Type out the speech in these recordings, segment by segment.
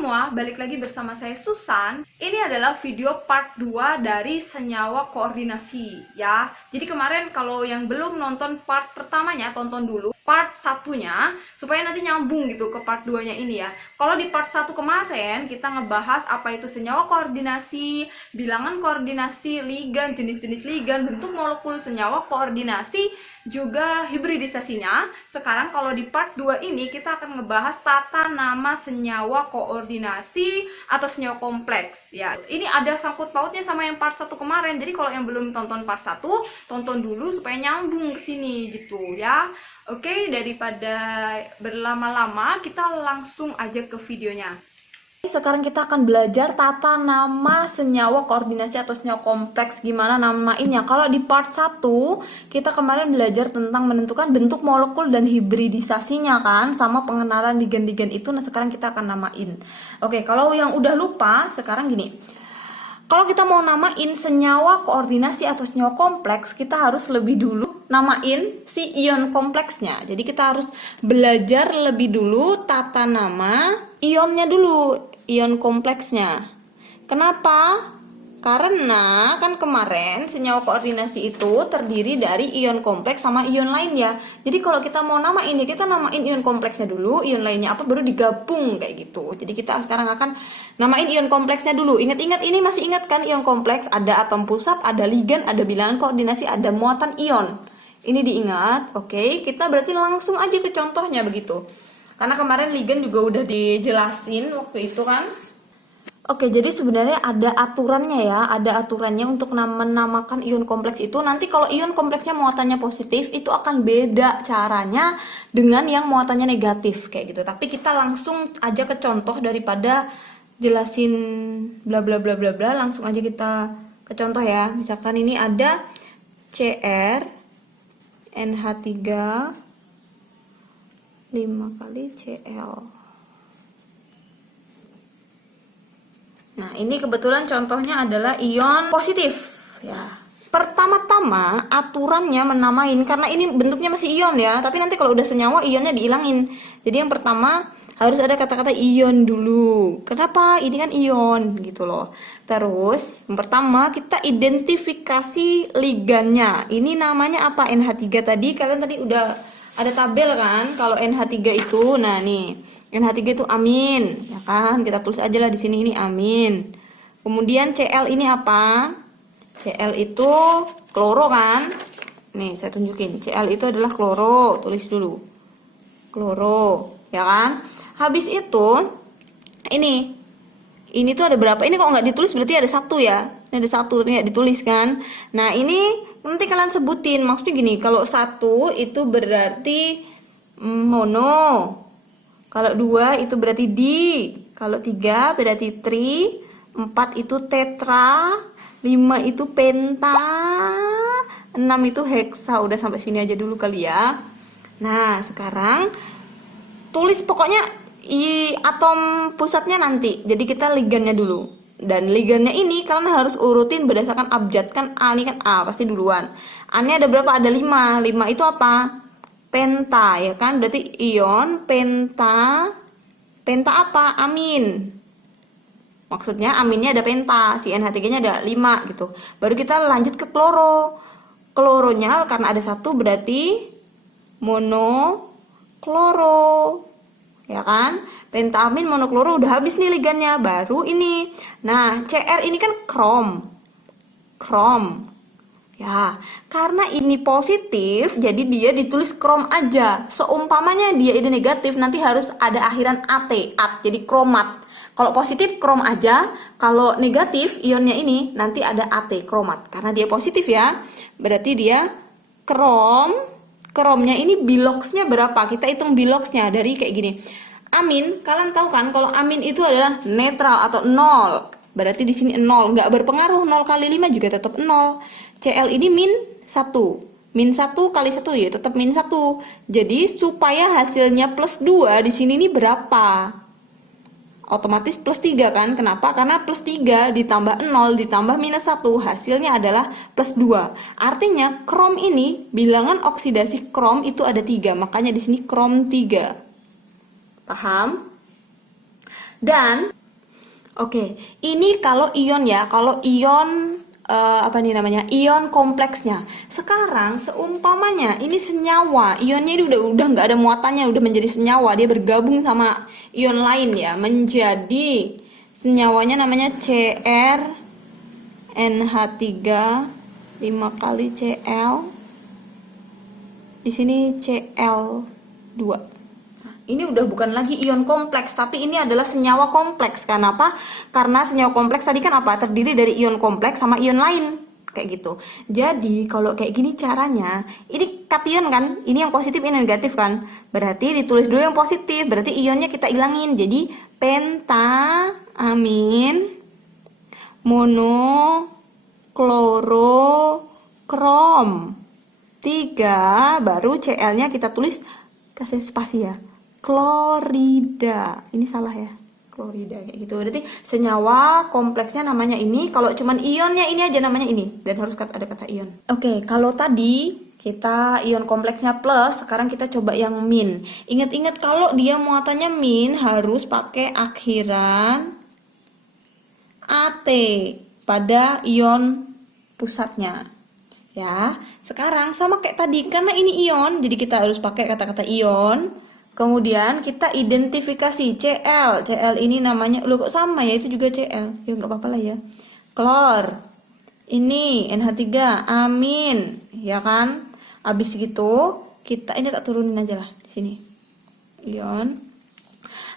semua, balik lagi bersama saya Susan. Ini adalah video part 2 dari senyawa koordinasi ya. Jadi kemarin kalau yang belum nonton part pertamanya, tonton dulu part satunya supaya nanti nyambung gitu ke part 2-nya ini ya. Kalau di part 1 kemarin kita ngebahas apa itu senyawa koordinasi, bilangan koordinasi, ligan, jenis-jenis ligan, bentuk molekul senyawa koordinasi, juga hibridisasinya. Sekarang kalau di part 2 ini kita akan ngebahas tata nama senyawa koordinasi atau senyawa kompleks ya. Ini ada sangkut pautnya sama yang part 1 kemarin. Jadi kalau yang belum tonton part 1, tonton dulu supaya nyambung ke sini gitu ya. Oke, daripada berlama-lama kita langsung aja ke videonya. Sekarang kita akan belajar tata nama senyawa koordinasi atau senyawa kompleks, gimana namainnya. Kalau di part 1 kita kemarin belajar tentang menentukan bentuk molekul dan hibridisasinya kan, sama pengenalan ligan-ligan itu. Nah sekarang kita akan namain. Oke, kalau yang udah lupa sekarang gini, kalau kita mau namain senyawa koordinasi atau senyawa kompleks, kita harus lebih dulu namain si ion kompleksnya. Jadi kita harus belajar lebih dulu tata nama ionnya dulu, ion kompleksnya. Kenapa? Karena kan kemarin senyawa koordinasi itu terdiri dari ion kompleks sama ion lain ya. Jadi kalau kita mau namain ya kita namain ion kompleksnya dulu, ion lainnya apa baru digabung kayak gitu. Jadi kita sekarang akan namain ion kompleksnya dulu. Ingat-ingat ini masih ingat kan ion kompleks ada atom pusat, ada ligan, ada bilangan koordinasi, ada muatan ion. Ini diingat, oke? Kita berarti langsung aja ke contohnya begitu. Karena kemarin ligan juga udah dijelasin waktu itu kan. Oke, jadi sebenarnya ada aturannya ya, ada aturannya untuk menamakan ion kompleks itu. Nanti kalau ion kompleksnya muatannya positif, itu akan beda caranya dengan yang muatannya negatif kayak gitu. Tapi kita langsung aja ke contoh daripada jelasin bla bla bla bla bla, langsung aja kita ke contoh ya. Misalkan ini ada Cr NH3 5 kali Cl. Nah, ini kebetulan contohnya adalah ion positif ya. Pertama-tama aturannya menamain, karena ini bentuknya masih ion ya, tapi nanti kalau udah senyawa ionnya dihilangin. Jadi yang pertama harus ada kata-kata ion dulu. Kenapa? Ini kan ion gitu loh. Terus yang pertama kita identifikasi ligannya. Ini namanya apa? NH3 tadi kalian tadi udah ada tabel kan? Kalau NH3 itu, nah nih NH3 itu amin, ya kan? Kita tulis aja lah di sini ini amin. Kemudian Cl ini apa? Cl itu kloro kan? Nih, saya tunjukin. Cl itu adalah kloro, tulis dulu. Kloro, ya kan? Habis itu ini tuh ada berapa? Ini kok nggak ditulis berarti ada satu ya? Ini ada satu tapi nggak ditulis kan? Nah, ini nanti kalian sebutin. Maksudnya gini, kalau satu itu berarti mono. Kalau 2 itu berarti di, kalau 3 berarti tri, 4 itu tetra, 5 itu penta, 6 itu heksa. Udah sampai sini aja dulu kali ya. Nah, sekarang tulis pokoknya atom pusatnya nanti. Jadi kita ligannya dulu. Dan ligannya ini kalian harus urutin berdasarkan abjad. Kan A ini kan A, pasti duluan. A-nya ada berapa? Ada 5. 5 itu apa? Penta ya kan, berarti ion penta apa? Amin. Maksudnya aminnya ada penta, si NH3-nya ada 5 gitu. Baru kita lanjut ke kloro. Kloronya karena ada satu berarti monokloro. Ya kan? Pentaamin monokloro udah habis nih ligannya, baru ini. Nah, Cr ini kan krom. Ya, karena ini positif, jadi dia ditulis krom aja. Seumpamanya dia ini negatif, nanti harus ada akhiran at, jadi kromat. Kalau positif krom aja, kalau negatif ionnya ini nanti ada at, kromat. Karena dia positif ya, berarti dia krom. Kromnya ini biloxnya berapa? Kita hitung biloxnya dari kayak gini. Amin, kalian tahu kan kalau amin itu adalah netral atau 0. Berarti di sini 0, nggak berpengaruh, 0 kali 5 juga tetap 0. Cl ini min 1. Min 1 kali 1 ya tetap min 1. Jadi supaya hasilnya plus 2 di sini ini berapa? Otomatis plus 3 kan? Kenapa? Karena plus 3 ditambah 0 ditambah minus 1 hasilnya adalah plus 2. Artinya krom ini bilangan oksidasi krom itu ada 3. Makanya di sini krom 3. Paham? Dan oke, ini kalau ion ya, kalau ion apa nih namanya? Ion kompleksnya. Sekarang seumpamanya ini senyawa, ionnya ini udah nggak ada muatannya, udah menjadi senyawa, dia bergabung sama ion lain ya, menjadi senyawanya namanya CrNH3 5 kali Cl. Di sini Cl2. Ini udah bukan lagi ion kompleks, tapi ini adalah senyawa kompleks. Kenapa? Karena senyawa kompleks tadi kan apa? Terdiri dari ion kompleks sama ion lain. Kayak gitu. Jadi, kalau kayak gini caranya, ini kation kan? Ini yang positif, ini yang negatif kan? Berarti ditulis dulu yang positif. Berarti ionnya kita ilangin. Jadi, pentaamin monoklorokrom 3, baru Cl-nya kita tulis, kasih spasi ya, klorida. Ini salah ya, klorida kayak gitu. Berarti senyawa kompleksnya namanya ini, kalau cuman ionnya ini aja namanya ini, dan harus ada kata ion. Oke, kalau tadi kita ion kompleksnya plus, sekarang kita coba yang min. Ingat-ingat kalau dia muatannya min harus pakai akhiran AT pada ion pusatnya. Ya, sekarang sama kayak tadi, karena ini ion, jadi kita harus pakai kata-kata ion. Kemudian kita identifikasi Cl. Cl ini namanya, loh kok sama ya, itu juga Cl. Ya nggak apa-apa lah ya. Klor. Ini NH3, amin, ya kan? Habis gitu, kita ini tak turunin aja lah di sini. Ion.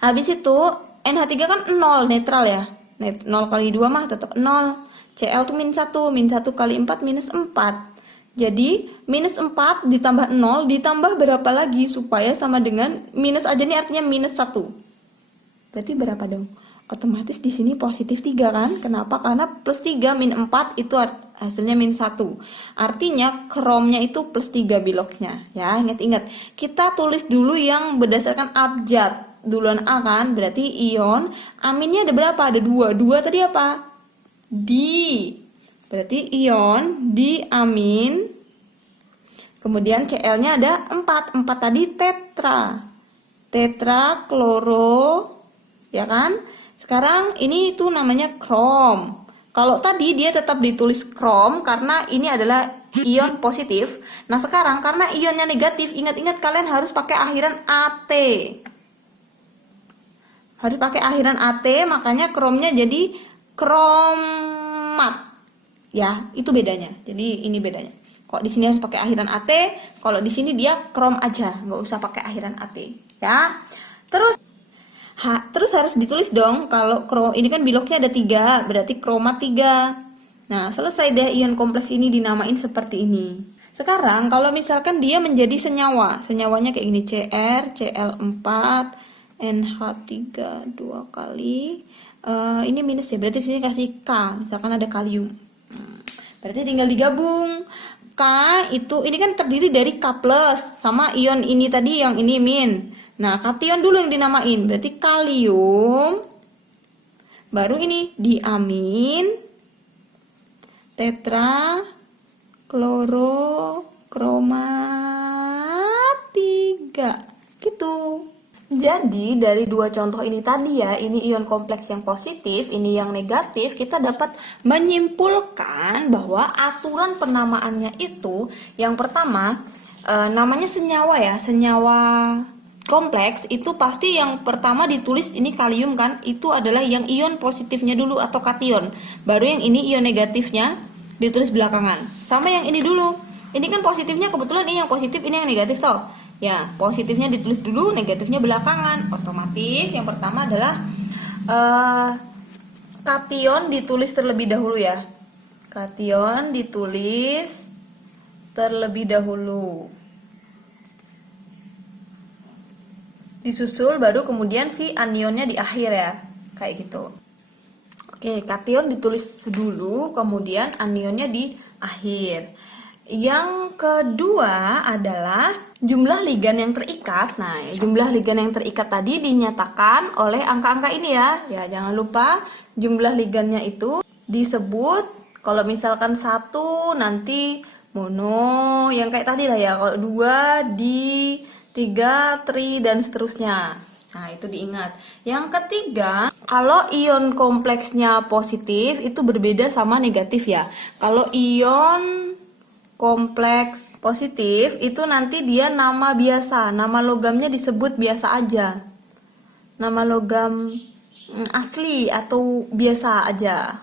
Habis itu NH3 kan 0, netral ya. 0 kali 2 mah tetap 0. Cl tuh min 1 kali 4 minus 4. Jadi minus 4 ditambah 0 ditambah berapa lagi supaya sama dengan minus aja nih, artinya minus 1. Berarti berapa dong? Otomatis di sini positif 3 kan? Kenapa? Karena plus 3 min 4 itu hasilnya min 1. Artinya kromnya itu plus 3 biloknya. Ya, ingat-ingat. Kita tulis dulu yang berdasarkan abjad. Duluan A kan? Berarti ion. Aminnya ada berapa? Ada 2. 2 tadi apa? Di. Berarti ion diamin. Kemudian Cl-nya ada 4. 4 tadi tetra. Tetra kloro, ya kan? Sekarang ini itu namanya krom. Kalau tadi dia tetap ditulis krom karena ini adalah ion positif. Nah, sekarang karena ionnya negatif, ingat-ingat kalian harus pakai akhiran AT. Harus pakai akhiran AT, makanya kromnya jadi kromat. Ya, itu bedanya. Jadi ini bedanya. Kok di sini harus pakai akhiran AT, kalau di sini dia krom aja, nggak usah pakai akhiran AT, ya. Terus harus ditulis dong kalau krom ini kan biloknya ada 3, berarti kromat 3. Nah, selesai deh ion kompleks ini dinamain seperti ini. Sekarang kalau misalkan dia menjadi senyawa, senyawanya kayak gini, Cr, Cl4, NH3 2 kali. Ini minus ya, berarti di sini kasih K, misalkan ada kalium. Berarti tinggal digabung. K itu, ini kan terdiri dari K plus sama ion ini tadi yang ini min. Nah, kation dulu yang dinamain. Berarti kalium. Baru ini diamin. Tetra klorokromat 3. Gitu. Jadi dari dua contoh ini tadi ya, ini ion kompleks yang positif, ini yang negatif, kita dapat menyimpulkan bahwa aturan penamaannya itu, yang pertama namanya senyawa ya, senyawa kompleks itu pasti yang pertama ditulis ini kalium kan, itu adalah yang ion positifnya dulu atau kation, baru yang ini ion negatifnya ditulis belakangan. Sama yang ini dulu, ini kan positifnya kebetulan ini yang positif, ini yang negatif toh. Ya, positifnya ditulis dulu, negatifnya belakangan. Otomatis yang pertama adalah kation ditulis terlebih dahulu ya. Kation ditulis terlebih dahulu. Disusul baru kemudian si anionnya di akhir ya. Kayak gitu. Oke, kation ditulis dulu, kemudian anionnya di akhir. Yang kedua adalah jumlah ligan yang terikat. Nah, jumlah ligan yang terikat tadi dinyatakan oleh angka-angka ini ya. Ya, jangan lupa jumlah ligannya itu disebut, kalau misalkan 1 nanti mono, yang kayak tadi lah ya. Kalau 2 di, 3 tri, dan seterusnya. Nah, itu diingat. Yang ketiga, kalau ion kompleksnya positif itu berbeda sama negatif ya. Kalau ion kompleks positif itu nanti dia nama biasa, nama logamnya disebut biasa aja. Nama logam asli atau biasa aja.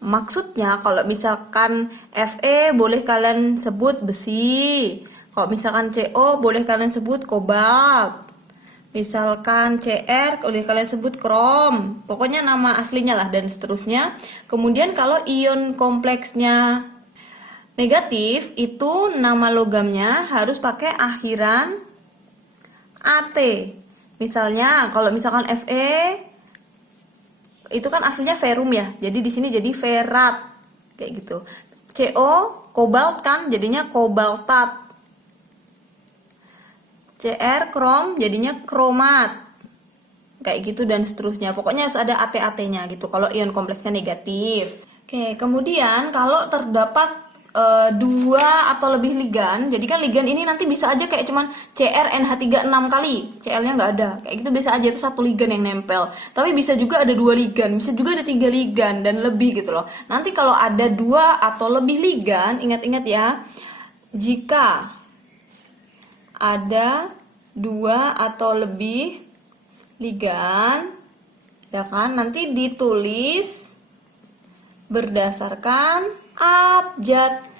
Maksudnya kalau misalkan Fe boleh kalian sebut besi. Kalau misalkan Co boleh kalian sebut kobalt. Misalkan Cr boleh kalian sebut krom. Pokoknya nama aslinya lah dan seterusnya. Kemudian kalau ion kompleksnya negatif itu nama logamnya harus pakai akhiran At. Misalnya kalau misalkan Fe itu kan aslinya ferum ya. Jadi di sini jadi ferat kayak gitu. Co kobalt kan jadinya kobaltat. Cr krom jadinya kromat. Kayak gitu dan seterusnya. Pokoknya harus ada AT-AT-nya gitu kalau ion kompleksnya negatif. Oke, kemudian kalau terdapat dua atau lebih ligan, jadi kan ligan ini nanti bisa aja kayak cuman CrNH3 6 kali, Cl-nya nggak ada, kayak gitu bisa aja itu satu ligan yang nempel. Tapi bisa juga ada dua ligan, bisa juga ada tiga ligan dan lebih gitu loh. Nanti kalau ada dua atau lebih ligan, ingat-ingat ya, jika ada dua atau lebih ligan, ya kan, nanti ditulis berdasarkan abjad.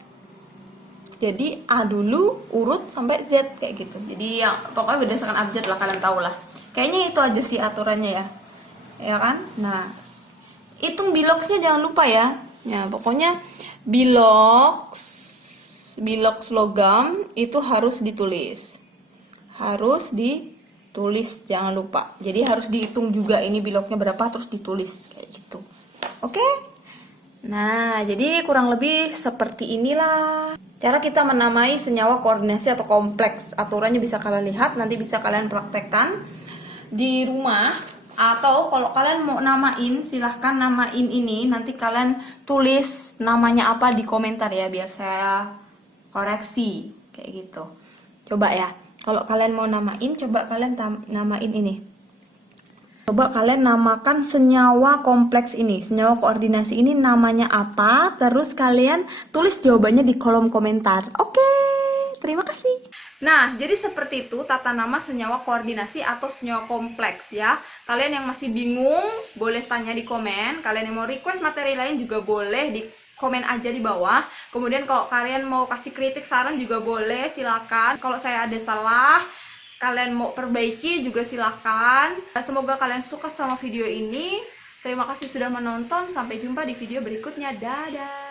Jadi A dulu urut sampai Z kayak gitu. Jadi yang pokoknya berdasarkan abjad lah, kalian tahu lah. Kayaknya itu aja sih aturannya ya. Ya kan? Nah, hitung biloksnya jangan lupa ya. Ya, pokoknya biloks logam itu harus ditulis. Harus ditulis, jangan lupa. Jadi harus dihitung juga ini biloknya berapa terus ditulis kayak gitu. Oke? Nah, jadi kurang lebih seperti inilah cara kita menamai senyawa koordinasi atau kompleks. Aturannya bisa kalian lihat, nanti bisa kalian praktekkan di rumah. Atau kalau kalian mau namain, silahkan namain ini. Nanti kalian tulis namanya apa di komentar ya, biar saya koreksi kayak gitu. Coba ya, kalau kalian mau namain, coba kalian namain ini. Coba kalian namakan senyawa kompleks ini, senyawa koordinasi ini namanya apa, terus kalian tulis jawabannya di kolom komentar. Oke, terima kasih. Nah, jadi seperti itu tata nama senyawa koordinasi atau senyawa kompleks ya. Kalian yang masih bingung, boleh tanya di komen. Kalian yang mau request materi lain juga boleh di komen aja di bawah. Kemudian kalau kalian mau kasih kritik saran juga boleh, silakan. Kalau saya ada salah, kalian mau perbaiki juga silahkan. Semoga kalian suka sama video ini. Terima kasih sudah menonton. Sampai jumpa di video berikutnya. Dadah.